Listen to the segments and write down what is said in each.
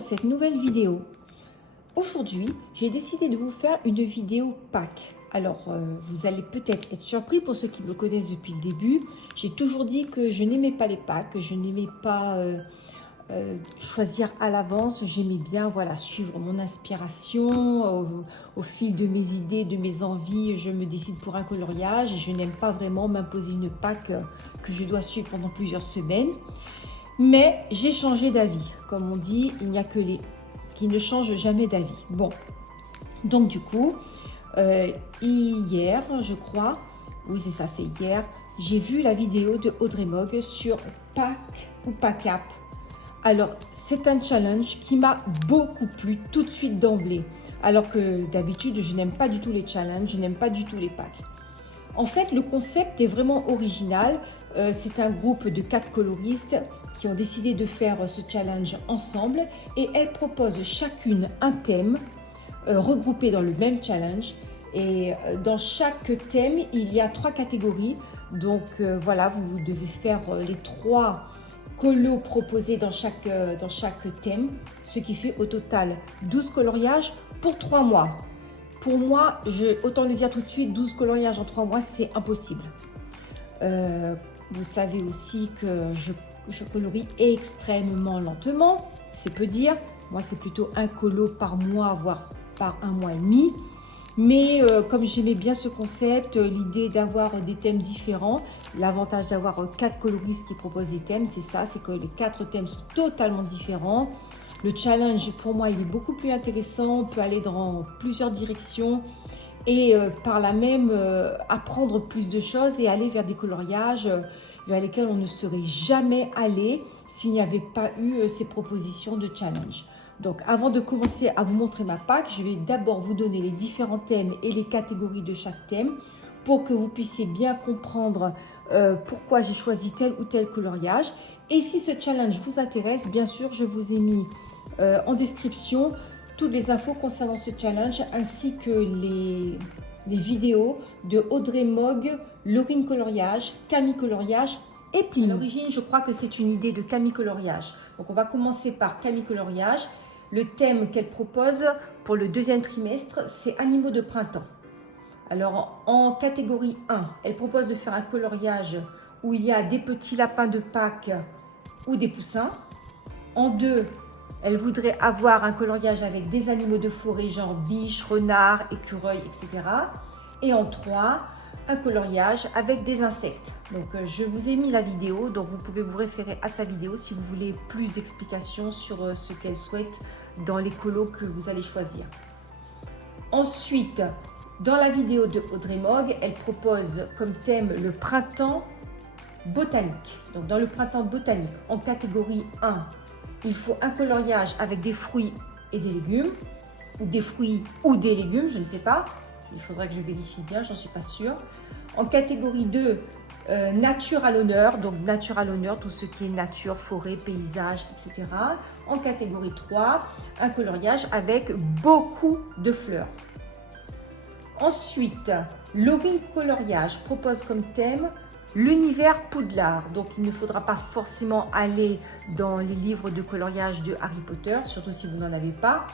cette nouvelle vidéo. Aujourd'hui, j'ai décidé de vous faire une vidéo Pâques. Alors, vous allez peut-être être surpris pour ceux qui me connaissent depuis le début. J'ai toujours dit que je n'aimais pas les Pâques, que je n'aimais pas choisir à l'avance. J'aimais bien voilà, suivre mon inspiration. Au fil de mes idées, de mes envies, je me décide pour un coloriage. Je n'aime pas vraiment m'imposer une Pâques que je dois suivre pendant plusieurs semaines. Mais j'ai changé d'avis. Comme on dit, il n'y a que les qui ne changent jamais d'avis. Bon, donc du coup, hier, je crois, oui c'est ça, c'est hier, j'ai vu la vidéo de Audrey Mogg sur Pâques ou Pâques. Alors, c'est un challenge qui m'a beaucoup plu tout de suite d'emblée. Alors que d'habitude, je n'aime pas du tout les challenges, je n'aime pas du tout les Pâques. En fait, le concept est vraiment original. C'est un groupe de 4 coloristes qui ont décidé de faire ce challenge ensemble et elles proposent chacune un thème regroupé dans le même challenge. Et dans chaque thème, il y a 3 catégories. Donc voilà, vous devez faire les 3 colos proposés dans chaque thème, ce qui fait au total 12 coloriages pour 3 mois. Pour moi, autant le dire tout de suite, 12 coloriages en 3 mois, c'est impossible. Vous savez aussi que je colorie extrêmement lentement, c'est peu dire. Moi, c'est plutôt un colo par mois, voire par un mois et demi. Mais comme j'aimais bien ce concept, l'idée d'avoir des thèmes différents, l'avantage d'avoir 4 coloristes qui proposent des thèmes, c'est ça, c'est que les 4 thèmes sont totalement différents. Le challenge, pour moi, il est beaucoup plus intéressant. On peut aller dans plusieurs directions et par là même apprendre plus de choses et aller vers des coloriages vers lesquels on ne serait jamais allé s'il n'y avait pas eu ces propositions de challenge. Donc, avant de commencer à vous montrer ma Pâques, je vais d'abord vous donner les différents thèmes et les catégories de chaque thème pour que vous puissiez bien comprendre pourquoi j'ai choisi tel ou tel coloriage. Et si ce challenge vous intéresse, bien sûr, je vous ai mis en description toutes les infos concernant ce challenge ainsi que les vidéos de Audrey Mogg, Laurine Coloriage, Camille Coloriage et Plim. À l'origine, je crois que c'est une idée de Camille Coloriage. Donc, on va commencer par Camille Coloriage. Le thème qu'elle propose pour le deuxième trimestre, c'est animaux de printemps. Alors, en catégorie 1, elle propose de faire un coloriage où il y a des petits lapins de Pâques ou des poussins. En 2, elle voudrait avoir un coloriage avec des animaux de forêt, genre biches, renards, écureuils, etc. Et en 3, un coloriage avec des insectes. Donc, je vous ai mis la vidéo, donc vous pouvez vous référer à sa vidéo si vous voulez plus d'explications sur ce qu'elle souhaite dans les colos que vous allez choisir. Ensuite, dans la vidéo de Audrey Mogg, elle propose comme thème le printemps botanique. Donc, dans le printemps botanique, en catégorie 1, il faut un coloriage avec des fruits et des légumes, ou des fruits ou des légumes, je ne sais pas. Il faudra que je vérifie bien, j'en suis pas sûre. En catégorie 2, nature à l'honneur, donc nature à l'honneur, tout ce qui est nature, forêt, paysage, etc. En catégorie 3, un coloriage avec beaucoup de fleurs. Ensuite, Laurine Coloriage propose comme thème l'univers Poudlard. Donc, il ne faudra pas forcément aller dans les livres de coloriage de Harry Potter, surtout si vous n'en avez pas.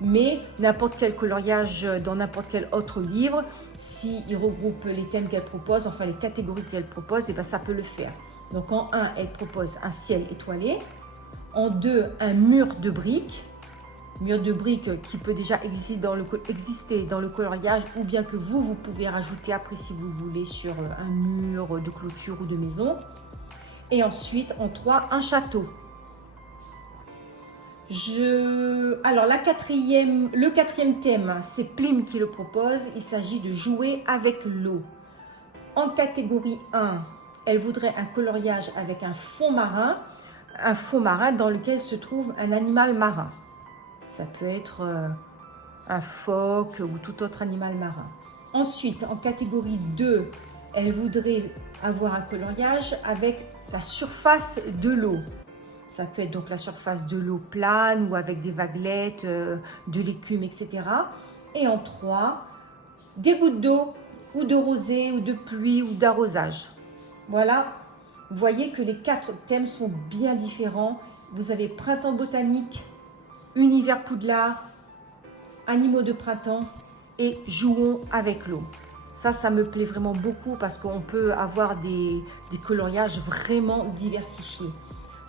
Mais n'importe quel coloriage dans n'importe quel autre livre, s'il regroupe les thèmes qu'elle propose, enfin les catégories qu'elle propose, et bien ça peut le faire. Donc en 1, elle propose un ciel étoilé. En 2, un mur de briques. Mur de briques qui peut déjà exister dans le coloriage ou bien que vous pouvez rajouter après si vous voulez sur un mur de clôture ou de maison. Et ensuite, en 3, un château. Alors, le quatrième thème, c'est Plim qui le propose. Il s'agit de jouer avec l'eau. En catégorie 1, elle voudrait un coloriage avec un fond marin dans lequel se trouve un animal marin. Ça peut être un phoque ou tout autre animal marin. Ensuite, en catégorie 2, elle voudrait avoir un coloriage avec la surface de l'eau. Ça peut être donc la surface de l'eau plane ou avec des vaguelettes, de l'écume, etc. Et en 3, des gouttes d'eau ou de rosée ou de pluie ou d'arrosage. Voilà, vous voyez que les 4 thèmes sont bien différents. Vous avez printemps botanique, Univers Poudlard, animaux de printemps et jouons avec l'eau. Ça me plaît vraiment beaucoup parce qu'on peut avoir des coloriages vraiment diversifiés.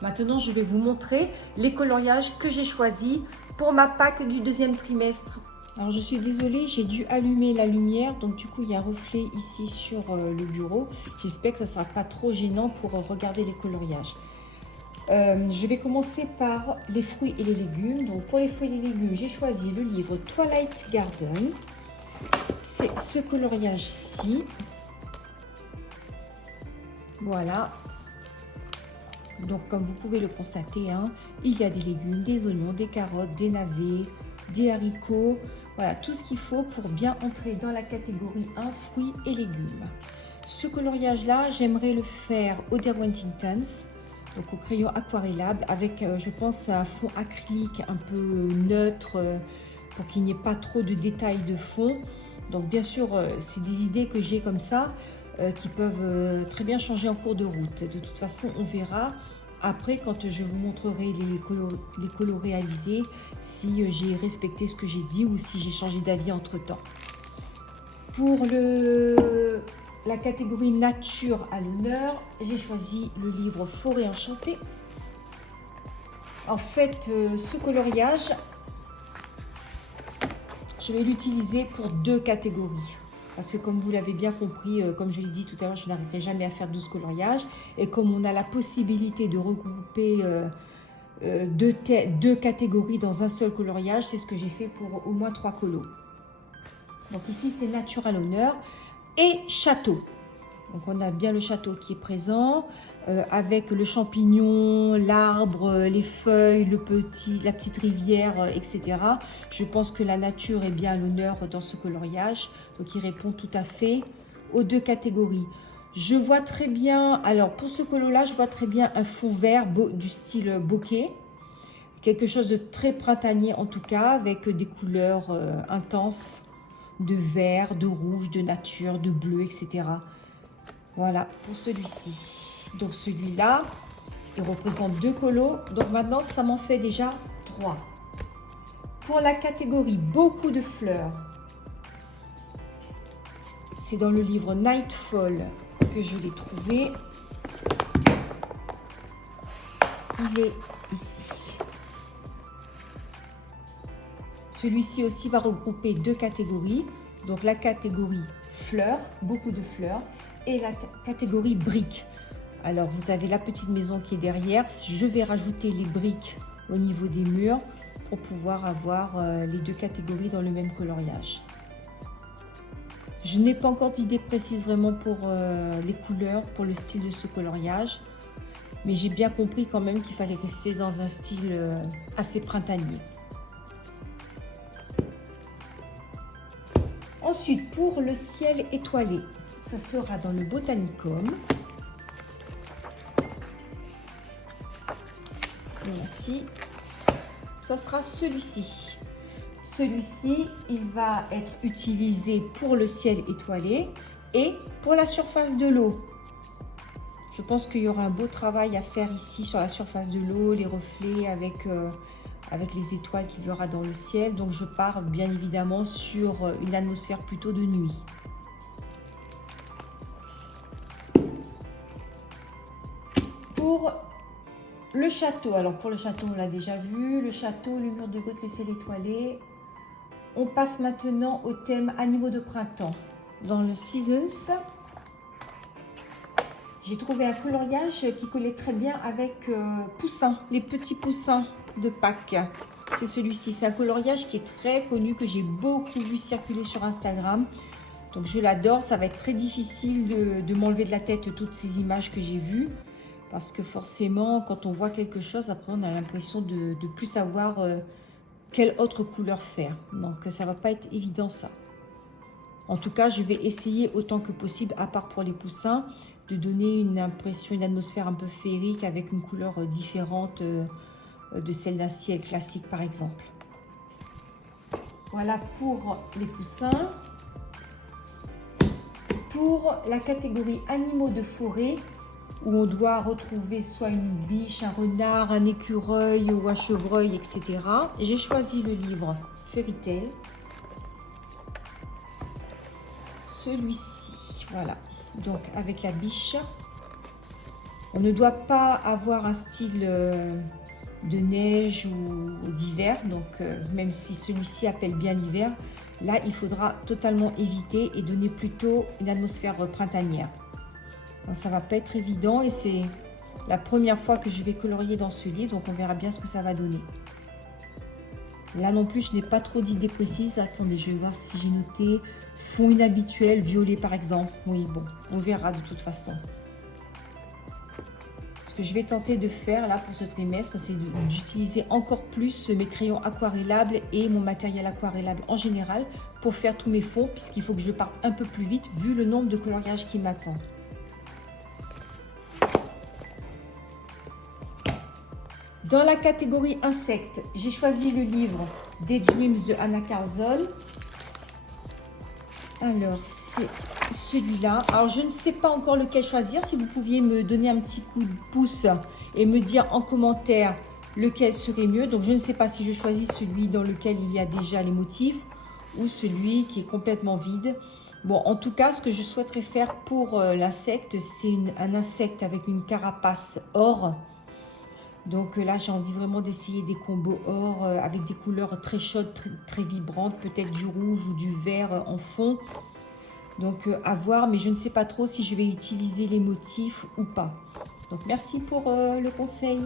Maintenant, je vais vous montrer les coloriages que j'ai choisis pour ma Pâques du deuxième trimestre. Alors, je suis désolée, j'ai dû allumer la lumière. Donc, du coup, il y a un reflet ici sur le bureau. J'espère que ça ne sera pas trop gênant pour regarder les coloriages. Je vais commencer par les fruits et les légumes. Donc, pour les fruits et les légumes, j'ai choisi le livre Twilight Garden. C'est ce coloriage-ci. Voilà. Donc, comme vous pouvez le constater, hein, il y a des légumes, des oignons, des carottes, des navets, des haricots. Voilà, tout ce qu'il faut pour bien entrer dans la catégorie 1, fruits et légumes. Ce coloriage-là, j'aimerais le faire au Derwent Intense, donc au crayon aquarellable, avec, je pense, un fond acrylique un peu neutre, pour qu'il n'y ait pas trop de détails de fond. Donc, bien sûr, c'est des idées que j'ai comme ça, qui peuvent très bien changer en cours de route. De toute façon, on verra après quand je vous montrerai les colos réalisés, si j'ai respecté ce que j'ai dit ou si j'ai changé d'avis entre-temps. Pour la catégorie nature à l'honneur, j'ai choisi le livre Forêt enchantée. En fait, ce coloriage, je vais l'utiliser pour 2 catégories. Parce que comme vous l'avez bien compris, comme je l'ai dit tout à l'heure, je n'arriverai jamais à faire 12 coloriages. Et comme on a la possibilité de regrouper 2 catégories dans un seul coloriage, c'est ce que j'ai fait pour au moins 3 colos. Donc ici, c'est nature à l'honneur et château. Donc on a bien le château qui est présent, avec le champignon, l'arbre, les feuilles, la petite rivière, etc. Je pense que la nature est bien à l'honneur dans ce coloriage. Donc il répond tout à fait aux 2 catégories. Je vois très bien, alors pour ce colo-là, je vois très bien un fond vert du style bokeh. Quelque chose de très printanier en tout cas, avec des couleurs intenses, de vert, de rouge, de nature, de bleu, etc. Voilà pour celui-ci. Donc celui-là, il représente 2 colos. Donc maintenant, ça m'en fait déjà 3. Pour la catégorie beaucoup de fleurs, c'est dans le livre Nightfall que je l'ai trouvé. Il est ici. Celui-ci aussi va regrouper 2 catégories. Donc la catégorie fleurs, beaucoup de fleurs, et la catégorie briques. Alors vous avez la petite maison qui est derrière. Je vais rajouter les briques au niveau des murs pour pouvoir avoir les 2 catégories dans le même coloriage. Je n'ai pas encore d'idée précise vraiment pour les couleurs, pour le style de ce coloriage. Mais j'ai bien compris quand même qu'il fallait rester dans un style assez printanier. Ensuite, pour le ciel étoilé, ça sera dans le Botanicum. Voici, ça sera celui-ci. Celui-ci, il va être utilisé pour le ciel étoilé et pour la surface de l'eau. Je pense qu'il y aura un beau travail à faire ici sur la surface de l'eau, les reflets avec les étoiles qu'il y aura dans le ciel. Donc je pars bien évidemment sur une atmosphère plutôt de nuit. Pour le château, alors pour le château on l'a déjà vu, le château, le mur de briques, le ciel étoilé. On passe maintenant au thème animaux de printemps. Dans le Seasons, j'ai trouvé un coloriage qui collait très bien avec poussins, les petits poussins de Pâques. C'est celui-ci, c'est un coloriage qui est très connu, que j'ai beaucoup vu circuler sur Instagram. Donc je l'adore, ça va être très difficile de m'enlever de la tête toutes ces images que j'ai vues. Parce que forcément, quand on voit quelque chose, après on a l'impression de plus savoir quelle autre couleur faire. Donc ça va pas être évident ça. En tout cas, je vais essayer autant que possible, à part pour les poussins, de donner une impression, une atmosphère un peu féerique avec une couleur différente de celle d'un ciel classique par exemple. Voilà pour les poussins. Pour la catégorie animaux de forêt, où on doit retrouver soit une biche, un renard, un écureuil ou un chevreuil, etc. J'ai choisi le livre Fairy Tail. Celui-ci, voilà. Donc avec la biche. On ne doit pas avoir un style de neige ou d'hiver. Donc même si celui-ci appelle bien l'hiver, là il faudra totalement éviter et donner plutôt une atmosphère printanière. Ça va pas être évident et c'est la première fois que je vais colorier dans ce livre, donc on verra bien ce que ça va donner. Là non plus, je n'ai pas trop d'idées précises. Attendez, je vais voir si j'ai noté fond inhabituel, violet par exemple. Oui, bon, on verra de toute façon. Ce que je vais tenter de faire là pour ce trimestre, c'est d'utiliser encore plus mes crayons aquarellables et mon matériel aquarellable en général pour faire tous mes fonds, puisqu'il faut que je parte un peu plus vite vu le nombre de coloriages qui m'attend. Dans la catégorie insectes, j'ai choisi le livre Daydreams de Anna Carzol. Alors, c'est celui-là. Alors, je ne sais pas encore lequel choisir. Si vous pouviez me donner un petit coup de pouce et me dire en commentaire lequel serait mieux. Donc, je ne sais pas si je choisis celui dans lequel il y a déjà les motifs ou celui qui est complètement vide. Bon, en tout cas, ce que je souhaiterais faire pour l'insecte, c'est un insecte avec une carapace or. Donc là, j'ai envie vraiment d'essayer des combos or avec des couleurs très chaudes, très vibrantes, peut-être du rouge ou du vert en fond. Donc à voir, mais je ne sais pas trop si je vais utiliser les motifs ou pas. Donc merci pour le conseil.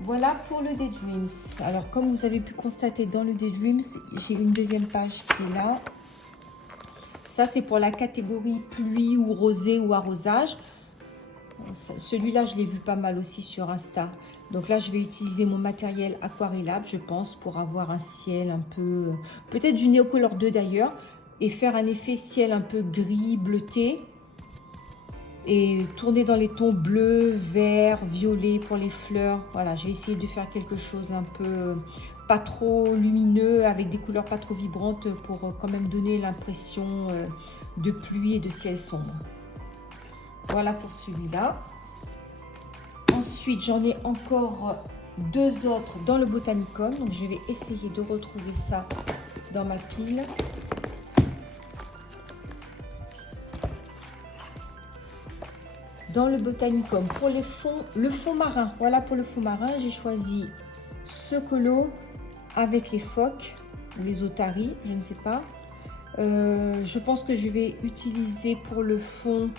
Voilà pour le Daydreams. Alors comme vous avez pu constater dans le Daydreams, j'ai une deuxième page qui est là. Ça c'est pour la catégorie pluie ou rosée ou arrosage. Celui-là, je l'ai vu pas mal aussi sur Insta. Donc là, je vais utiliser mon matériel aquarellable, je pense, pour avoir un ciel un peu... peut-être du Neocolor 2 d'ailleurs. Et faire un effet ciel un peu gris, bleuté. Et tourner dans les tons bleu, vert, violet pour les fleurs. Voilà, je vais essayer de faire quelque chose un peu... pas trop lumineux, avec des couleurs pas trop vibrantes pour quand même donner l'impression de pluie et de ciel sombre. Voilà pour celui-là. Ensuite, j'en ai encore deux autres dans le Botanicum. Donc, je vais essayer de retrouver ça dans ma pile. Dans le Botanicum, pour les fonds, le fond marin. Voilà pour le fond marin, j'ai choisi ce colo avec les phoques ou les otaries, je ne sais pas. Je pense que je vais utiliser pour le fond...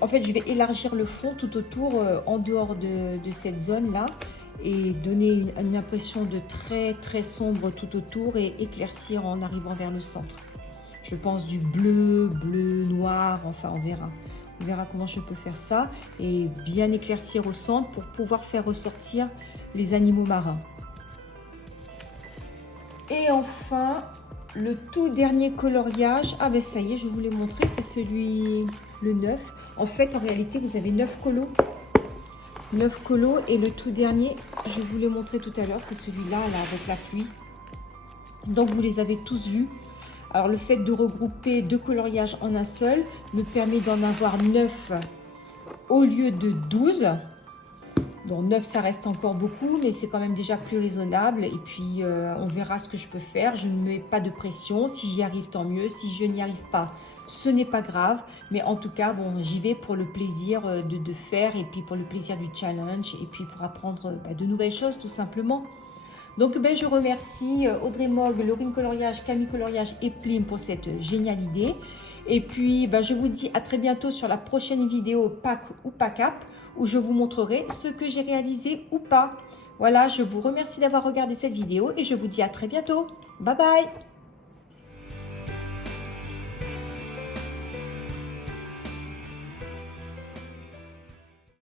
en fait, je vais élargir le fond tout autour, en dehors de cette zone-là, et donner une impression de très sombre tout autour et éclaircir en arrivant vers le centre. Je pense du bleu, noir, enfin on verra. On verra comment je peux faire ça et bien éclaircir au centre pour pouvoir faire ressortir les animaux marins. Et enfin, le tout dernier coloriage, ah ben ça y est, je vous l'ai montré, c'est celui, le 9. En fait, en réalité, vous avez 9 colos. 9 colos et le tout dernier, je vous l'ai montré tout à l'heure, c'est celui-là, là, avec la pluie. Donc, vous les avez tous vus. Alors, le fait de regrouper deux coloriages en un seul me permet d'en avoir 9 au lieu de 12. Donc 9, ça reste encore beaucoup, mais c'est quand même déjà plus raisonnable. Et puis, on verra ce que je peux faire. Je ne mets pas de pression. Si j'y arrive, tant mieux. Si je n'y arrive pas, ce n'est pas grave. Mais en tout cas, bon, j'y vais pour le plaisir de faire et puis pour le plaisir du challenge et puis pour apprendre de nouvelles choses, tout simplement. Donc, je remercie Audrey Mogg, Laurine Coloriage, Camille Coloriage et Plim pour cette géniale idée. Et puis, je vous dis à très bientôt sur la prochaine vidéo Pack ou Pack Up où je vous montrerai ce que j'ai réalisé ou pas. Voilà, je vous remercie d'avoir regardé cette vidéo et je vous dis à très bientôt. Bye bye!